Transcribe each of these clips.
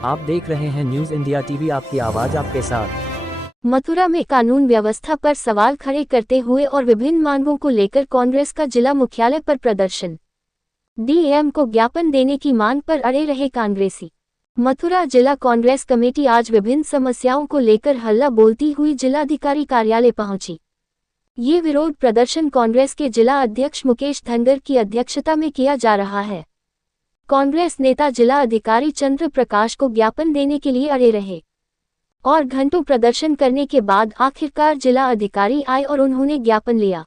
आप देख रहे हैं न्यूज इंडिया टीवी, आपकी आवाज आपके साथ। मथुरा में कानून व्यवस्था पर सवाल खड़े करते हुए और विभिन्न मांगों को लेकर कांग्रेस का जिला मुख्यालय पर प्रदर्शन। डीएम को ज्ञापन देने की मांग पर अड़े रहे कांग्रेसी। मथुरा जिला कांग्रेस कमेटी आज विभिन्न समस्याओं को लेकर हल्ला बोलती हुई जिलाधिकारी कार्यालय पहुंची। ये विरोध प्रदर्शन कांग्रेस के जिला अध्यक्ष मुकेश धनगर की अध्यक्षता में किया जा रहा है। कांग्रेस नेता जिला अधिकारी चंद्र प्रकाश को ज्ञापन देने के लिए अड़े रहे और घंटों प्रदर्शन करने के बाद आखिरकार जिला अधिकारी आए और उन्होंने ज्ञापन लिया।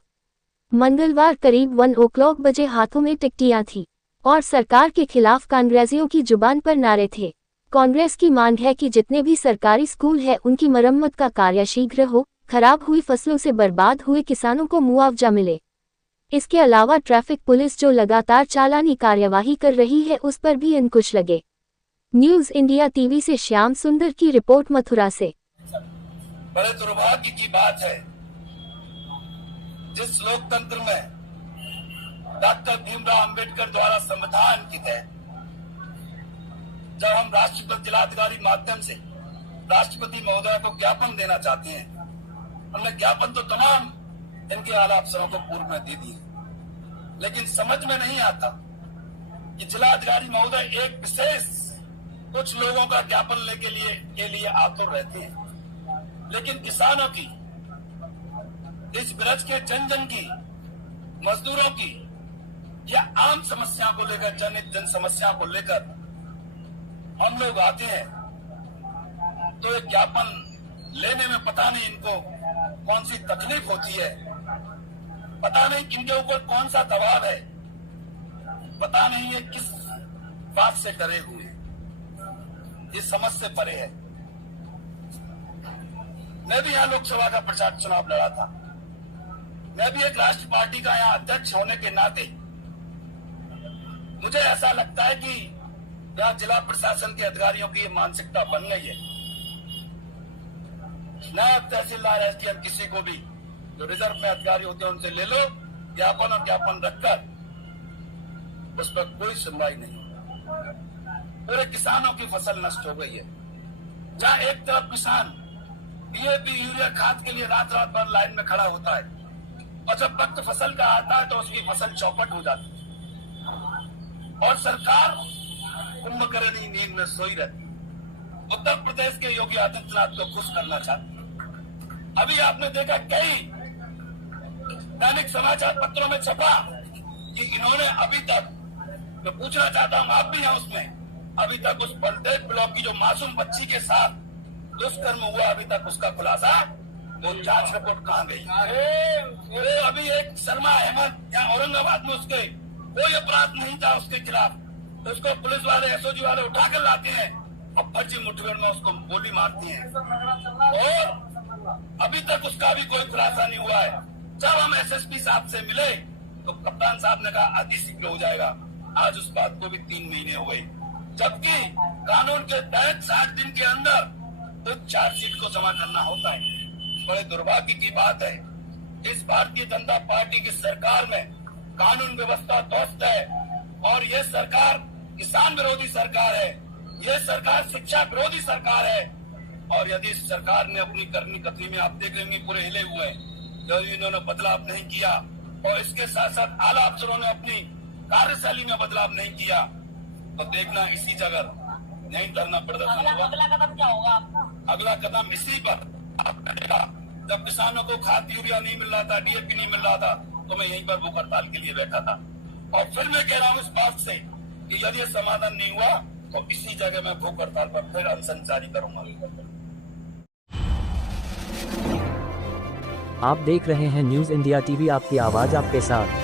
मंगलवार करीब 1 बजे हाथों में टिकटियां थी और सरकार के खिलाफ कांग्रेसियों की जुबान पर नारे थे। कांग्रेस की मांग है कि जितने भी सरकारी स्कूल हैं उनकी मरम्मत का कार्य शीघ्र हो, खराब हुई फसलों से बर्बाद हुए किसानों को मुआवजा मिले। इसके अलावा ट्रैफिक पुलिस जो लगातार चालानी कार्यवाही कर रही है उस पर भी अंकुश लगे। न्यूज इंडिया टीवी से श्याम सुंदर की रिपोर्ट मथुरा से। बड़े दुर्भाग्य की बात है, जिस लोकतंत्र में डॉक्टर भीमराव अंबेडकर द्वारा संविधान अंकित है, जब हम राष्ट्रपति जिलाधिकारी माध्यम से राष्ट्रपति महोदय को ज्ञापन देना चाहते हैं, हमने ज्ञापन तो तमाम इनके आला अफसरों को पूर्व में दे दिए, लेकिन समझ में नहीं आता कि जिलाधिकारी महोदय एक विशेष कुछ लोगों का ज्ञापन लेके के लिए आतुर रहते हैं, लेकिन किसानों की, इस ब्रज के जन जन की, मजदूरों की या आम समस्या को लेकर, जन समस्या को लेकर हम लोग आते हैं तो एक ज्ञापन लेने में पता नहीं इनको कौन सी तकलीफ होती है, पता नहीं इनके ऊपर कौन सा दबाव है, पता नहीं ये किस बात से डरे हुए, ये समझ से परे है। मैं भी यहाँ लोकसभा का प्रचार चुनाव लड़ा था, मैं भी एक राष्ट्रीय पार्टी का यहाँ अध्यक्ष होने के नाते मुझे ऐसा लगता है कि यहाँ जिला प्रशासन के अधिकारियों की मानसिकता बन गई है। नायब तहसीलदार, एसडीएम, किसी को भी जो रिजर्व में अधिकारी होते हैं उनसे ले लो ज्ञापन, और ज्ञापन रखकर उस पर कोई सुनवाई नहीं। पूरे किसानों की फसल नष्ट हो गई है। जहाँ एक तरफ किसान डीएपी यूरिया खाद के लिए रात रात भर लाइन में खड़ा होता है और जब वक्त फसल का आता है तो उसकी फसल चौपट हो जाती है और सरकार कुंभकर्णी नींद में सोई रहती। उत्तर प्रदेश के योगी आदित्यनाथ को खुश करना चाहती। अभी आपने देखा कई दैनिक समाचार पत्रों में छपा कि इन्होंने अभी तक, मैं पूछना चाहता हूं आप भी हैं उसमें, अभी तक उस बलदेव ब्लॉक की जो मासूम बच्ची के साथ दुष्कर्म हुआ, अभी तक उसका खुलासा, वो जांच रिपोर्ट कहां गई? वो अभी एक शर्मा अहमद यहाँ औरंगाबाद में, उसके कोई अपराध नहीं था उसके खिलाफ, तो उसको पुलिस वाले, एसओजी वाले उठाकर लाते हैं और फर्जी मुठभेड़ में उसको गोली मारती है और अभी तक उसका भी कोई खुलासा नहीं हुआ है। जब हम एसएसपी साहब से मिले तो कप्तान साहब ने कहा आधी शीघ्र हो जाएगा। आज उस बात को भी 3 महीने हो गए, जबकि कानून के तहत 60 दिन के अंदर तो चार्जशीट को जमा करना होता है। बड़े दुर्भाग्य की बात है, इस भारतीय जनता पार्टी की सरकार में कानून व्यवस्था ध्वस्त है और ये सरकार किसान विरोधी सरकार है, ये सरकार शिक्षा विरोधी सरकार है। और यदि इस सरकार ने अपनी करनी कथनी में, आप देख लेंगे पूरे हिले हुए हैं, यदि इन्होंने बदलाव नहीं किया और इसके साथ साथ आला अफसरों ने अपनी कार्यशैली में बदलाव नहीं किया तो देखना इसी जगह नहीं धरना प्रदर्शन होगा। अगला कदम क्या होगा आपका? अगला कदम इसी पर आपने देखा, जब किसानों को खाद यूरिया नहीं मिल रहा था, डीएपी नहीं मिल रहा था, तो मैं यहीं पर भूख हड़ताल के लिए बैठा था। और फिर मैं कह रहा हूँ इस बात से कि यदि समाधान नहीं हुआ तो इसी जगह मैं भूख हड़ताल पर फिर अनशन जारी करूंगा। आप देख रहे हैं न्यूज इंडिया टीवी, आपकी आवाज आपके साथ।